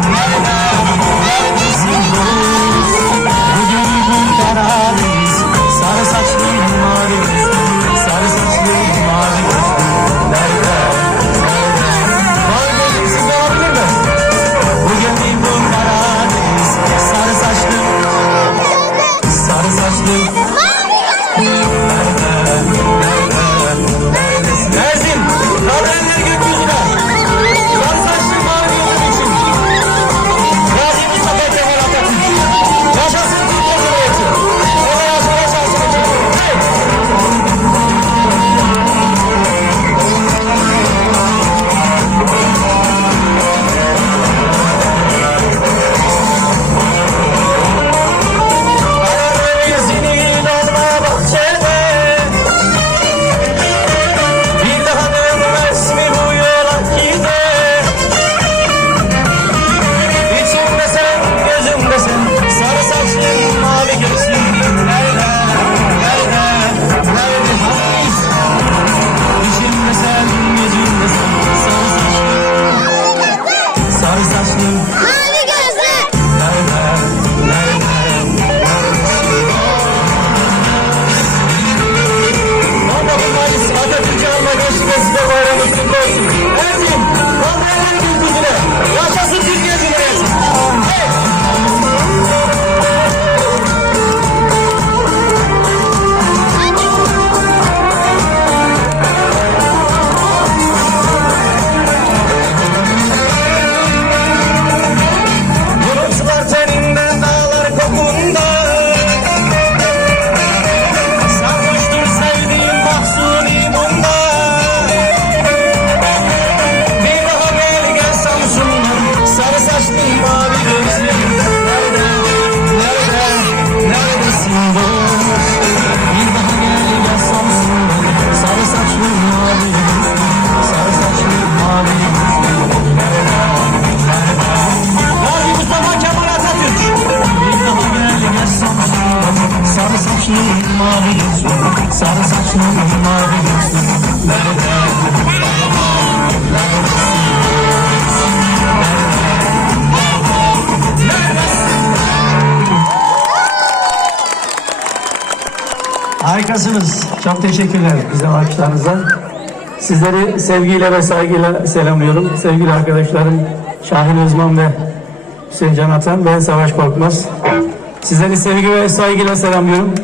Vamos! Çok teşekkürler bize alkışlarınıza. Sizleri sevgiyle ve saygıyla selamlıyorum. Sevgili arkadaşlarım Şahin Özman ve Hüseyin Can Atan, ben Savaş Korkmaz. Sizleri sevgi ve saygıyla selamlıyorum.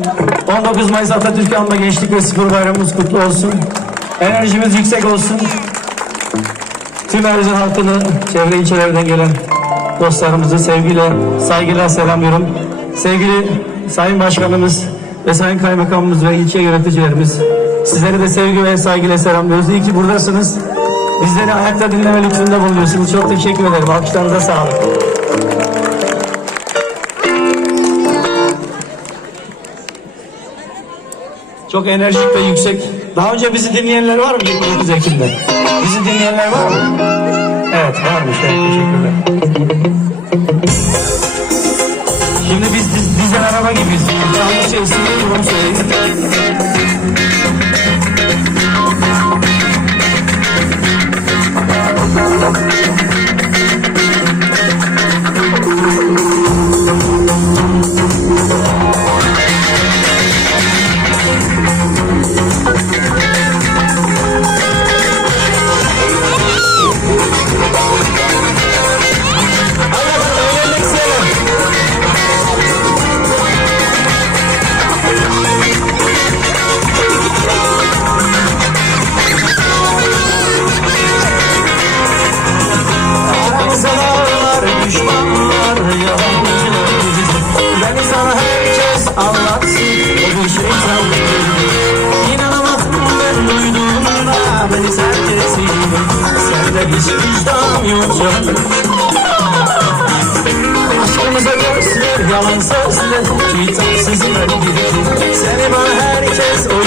19 Mayıs Atatürk Anma Gençlik ve Spor Bayramımız kutlu olsun. Enerjimiz yüksek olsun. Tüm Erzurum halkını, çevre ilçelerden gelen dostlarımızı sevgiyle, saygıyla selamlıyorum. Sevgili Sayın Başkanımız ve Sayın Kaymakamımız ve ilçe yöneticilerimiz, sizleri de sevgi ve saygıyla selamlıyoruz. İyi ki buradasınız. Bizleri ayakta dinleme lütfunda bulunuyorsunuz. Çok teşekkür ederim. Alkışlarınıza sağlık. Çok enerjik ve yüksek. Daha önce bizi dinleyenler var mı 29 Ekim'de? Bizi dinleyenler var mı? Evet varmış. Evet, teşekkürler. Şimdi biz diz, dizel araba gibiyiz. Bir şey istedim onu söyleyeyim. Hadi Just.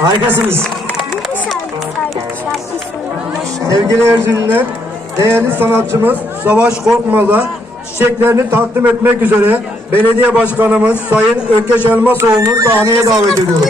Harikasınız. Sevgili Erzinliler, değerli sanatçımız Savaş Korkmaz'a çiçeklerini takdim etmek üzere Belediye Başkanımız Sayın Ökkeş Elmasoğlu'nu sahneye davet ediyoruz.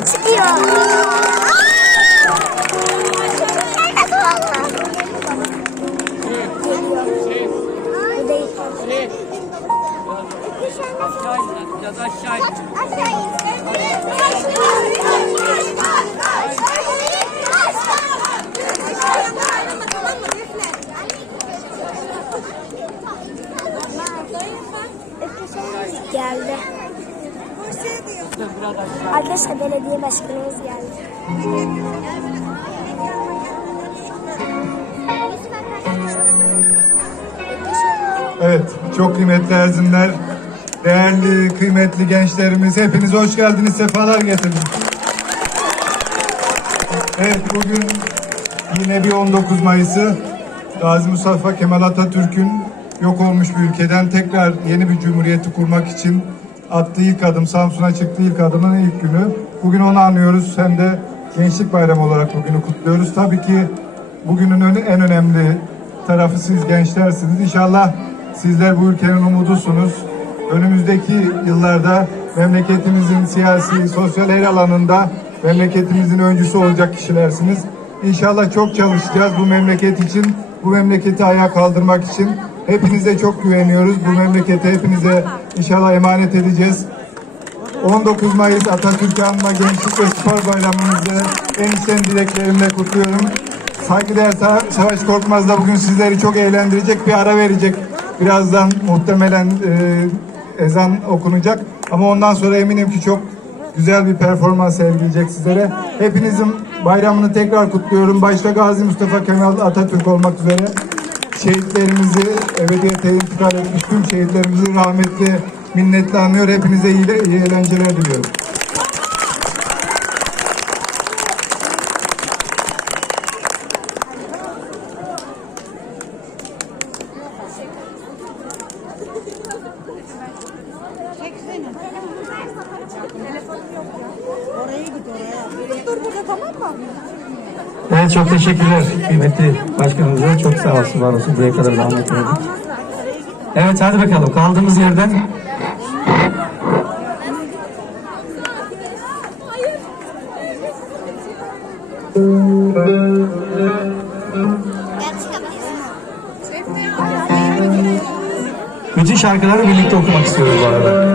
geldi. Arkadaşlar belediye başkanımız geldi. Evet, çok kıymetli azimler, değerli kıymetli gençlerimiz hepiniz hoş geldiniz, sefalar getirdiniz. Evet, bugün yine bir 19 Mayıs'ı Gazi Mustafa Kemal Atatürk'ün yok olmuş bir ülkeden tekrar yeni bir cumhuriyeti kurmak için attığı ilk adım, Samsun'a çıktığı ilk adımın ilk günü. Bugün onu anlıyoruz, hem de Gençlik Bayramı olarak bugünü kutluyoruz. Tabii ki bugünün en önemli tarafı siz gençlersiniz. İnşallah sizler bu ülkenin umudusunuz. Önümüzdeki yıllarda memleketimizin siyasi, sosyal her alanında memleketimizin öncüsü olacak kişilersiniz. İnşallah çok çalışacağız bu memleket için, bu memleketi ayağa kaldırmak için. Hepinize çok güveniyoruz. Bu memleketi hepinize inşallah emanet edeceğiz. 19 Mayıs Atatürk Anma Gençlik ve Spor Bayramımızı en içten dileklerimle kutluyorum. Saygıdeğer Sa- Savaş Korkmaz da bugün sizleri çok eğlendirecek bir ara verecek. Birazdan muhtemelen e, ezan okunacak. Ama ondan sonra eminim ki çok güzel bir performans sergileyecek sizlere. Hepinizin bayramını tekrar kutluyorum. Başta Gazi Mustafa Kemal Atatürk olmak üzere şehitlerimizi ebediyete intikal etmiş tüm şehitlerimizi rahmetli minnetle anıyor. Hepinize iyi, iyi eğlenceler diliyorum. Çok teşekkürler kıymetli başkanımıza. Çok sağ olsun var olsun buraya kadar zahmet verdik. Evet hadi bakalım kaldığımız yerden bütün şarkıları birlikte okumak istiyoruz bu arada.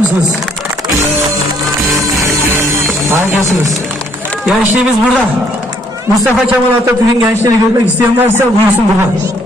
mısınız? Harikasınız. Gençliğimiz burada. Mustafa Kemal Atatürk'ün gençleri görmek isteyen varsa buyursun burada.